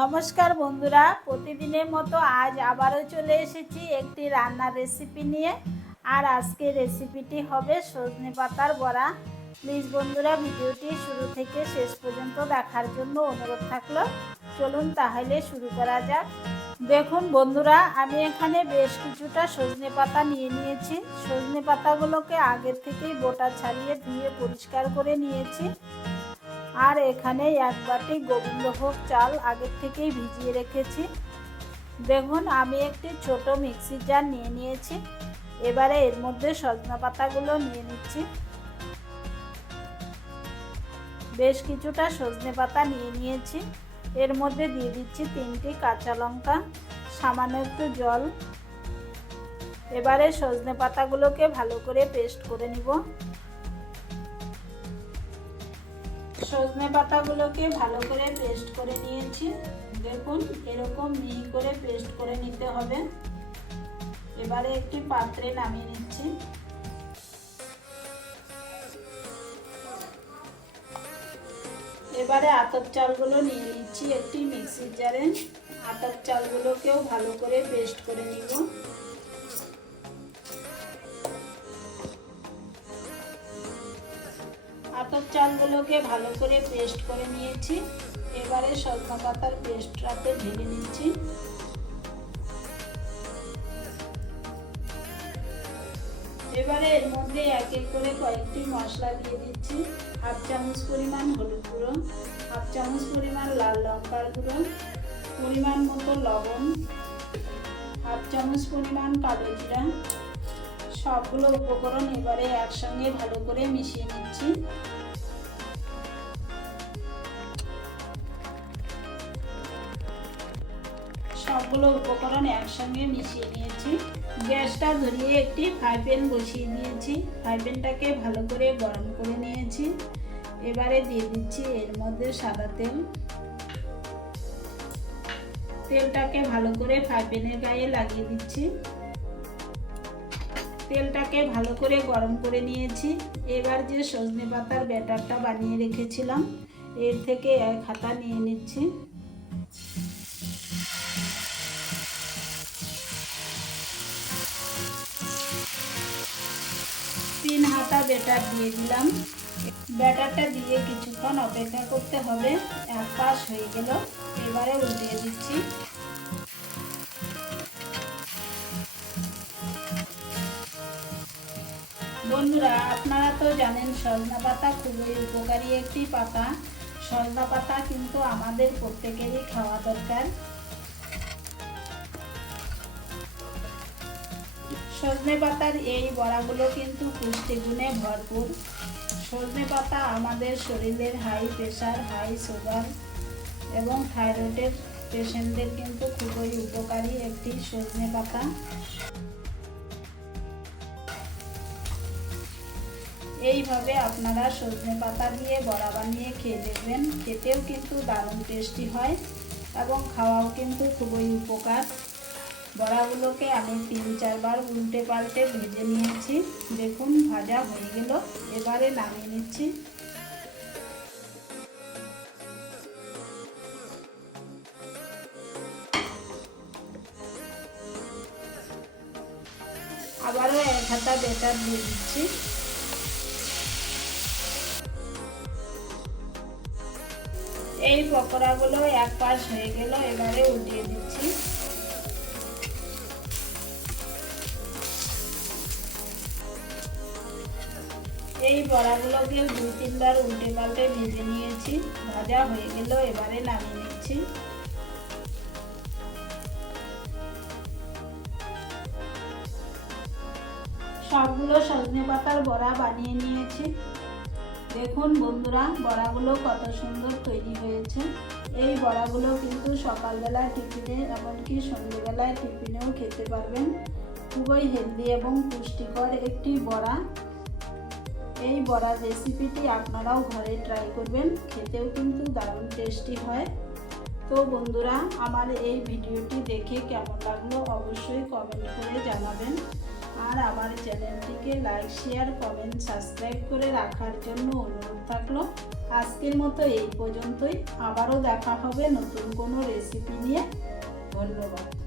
নমস্কার বন্ধুরা, প্রতিদিনের মতো আজ আবারও চলে এসেছি একটি রান্নার রেসিপি নিয়ে। আর আজকে রেসিপিটি হবে সজনে পাতার বড়া। প্লিজ বন্ধুরা, ভিডিওটি শুরু থেকে শেষ পর্যন্ত দেখার জন্য অনুরোধ থাকল। চলুন তাহলে শুরু করা যাক। দেখুন বন্ধুরা, আমি এখানে বেশ কিছুটা সজনে পাতা নিয়ে নিয়েছি। সজনে পাতাগুলোকে আগের থেকেই বোটা ছাড়িয়ে ধুয়ে পরিষ্কার করে নিয়েছি। আর এখানে এক বাটি গোবিন্দভোগ চাল আগের থেকেই ভিজিয়ে রেখেছি। দেখুন, আমি একটি ছোট মিক্সি জার নিয়ে নিয়েছি। এবারে এর মধ্যে সজনা পাতাগুলো নিয়ে নিচ্ছি। বেশ কিছুটা সজনে পাতা নিয়ে নিয়েছি। এর মধ্যে দিয়ে দিচ্ছি তিনটি কাঁচা লঙ্কা, সামান্য একটু জল। এবারে সজনে পাতাগুলোকে ভালো করে পেস্ট করে নিব। সজনে পাতাগুলোকে ভালো করে পেস্ট করে নিয়েছি। দেখুন, এরকম মিহি করে পেস্ট করে নিতে হবে। এবারে একটি পাত্রে নামিয়ে নিচ্ছি। এবারে আতপ চালগুলো নিয়ে নিচ্ছি একটি মিক্সির জারে। আতপ চালগুলোকেও ভালো করে পেস্ট করে নিব। আতপ চালগুলোকে ভালো করে পেস্ট করে নিয়েছি। এবারে সজনা পাতার পেস্টটাতে ঢেলে নিচ্ছি। এবারে এর মধ্যে এক এক করে কয়েকটি মশলা দিয়ে দিচ্ছি। হাফ চামচ পরিমাণ হলুদ গুঁড়ো, হাফ চামচ পরিমাণ লাল লঙ্কার গুঁড়ো, পরিমাণ মতো লবণ, হাফ চামচ পরিমাণ কালো জিরা। সবগুলো উপকরণ এবারে একসঙ্গে ভালো করে মিশিয়ে নিচ্ছি। সবগুলো উপকরণ একসঙ্গে মিশিয়ে নিয়েছি। গ্যাসটা ধরিয়ে একটি ফ্রাই প্যান বসিয়ে দিয়েছি। ফ্রাই প্যানটাকে ভালো করে গরম করে নিয়েছি। এবারে দিয়ে দিচ্ছি এর মধ্যে সাদা তেল। তেলটাকে ভালো করে ফ্রাই প্যানের গায়ে লাগিয়ে দিচ্ছি। তেলটাকে ভালো করে গরম করে নিয়েছি। এবার যে সজনে পাতার ব্যাটারটা বানিয়ে রেখেছিলাম, এর থেকে এক হাতা নিয়ে নিচ্ছি। তিন হাতা ব্যাটার দিয়ে দিলাম। ব্যাটারটা দিয়ে কিছুক্ষণ অপেক্ষা করতে হবে। এক পাশ হয়ে গেল। এবারে উল্টিয়ে দিচ্ছি। বন্ধুরা, আপনারা তো জানেন, সজনা পাতা খুবই উপকারী একটি পাতা। সজনা পাতা কিন্তু আমাদের প্রত্যেকেরই খাওয়া দরকার। সজনে পাতার এই বড়াগুলো কিন্তু পুষ্টিগুণে ভরপুর। সজনে পাতা আমাদের শরীরের হাই প্রেশার হাই সুগার এবং থাইরয়েডের পেশেন্টদের কিন্তু খুবই উপকারী একটি সজনে পাতা। এইভাবে আপনারা সজনে পাতা দিয়ে বড়া বানিয়ে খেয়ে দেখবেন। খেতেও কিন্তু দারুণ টেস্টি হয় এবং খাওয়াও কিন্তু খুবই উপকার। বড়াগুলোকে আমি তিন চারবার উল্টে পাল্টে ভেজে নিয়েছি। দেখুন, ভাজা হয়ে গেল। এবারে নামিয়ে নিচ্ছি। আবারও এক হাতা বেটার দিয়ে দিচ্ছি। এই পকোড়াগুলো এক পাশ হয়ে গেল, এবারে উঠিয়ে দিচ্ছি। এই বড়াগুলোকে দুই তিনবার উল্টে পাল্টে ভেজে নিয়েছি। ভাজা হয়ে গেল এবারে নামিয়ে নিচ্ছি। সবগুলো সজনে পাতার বড়া বানিয়ে নিয়েছি। দেখুন বন্ধুরা, বড়াগুলো কত সুন্দর তৈরি হয়েছে। এই বড়াগুলো কিন্তু সকালবেলায় টিফিনে, এমনকি সন্ধ্যেবেলায় টিফিনেও খেতে পারবেন। খুবই হেলদি এবং পুষ্টিকর একটি বড়া। এই বড়ার রেসিপিটি আপনারাও ঘরে ট্রাই করবেন, খেতেও কিন্তু দারুণ টেস্টি হয়। তো বন্ধুরা, আমার এই ভিডিওটি দেখে কেমন লাগল অবশ্যই কমেন্ট করে জানাবেন। আর আমার চ্যানেলটিকে লাইক শেয়ার কমেন্ট সাবস্ক্রাইব করে রাখার জন্য অনুরোধ থাকল। আজকের মতো এই পর্যন্তই। আবারও দেখা হবে নতুন কোনো রেসিপি নিয়ে। ধন্যবাদ।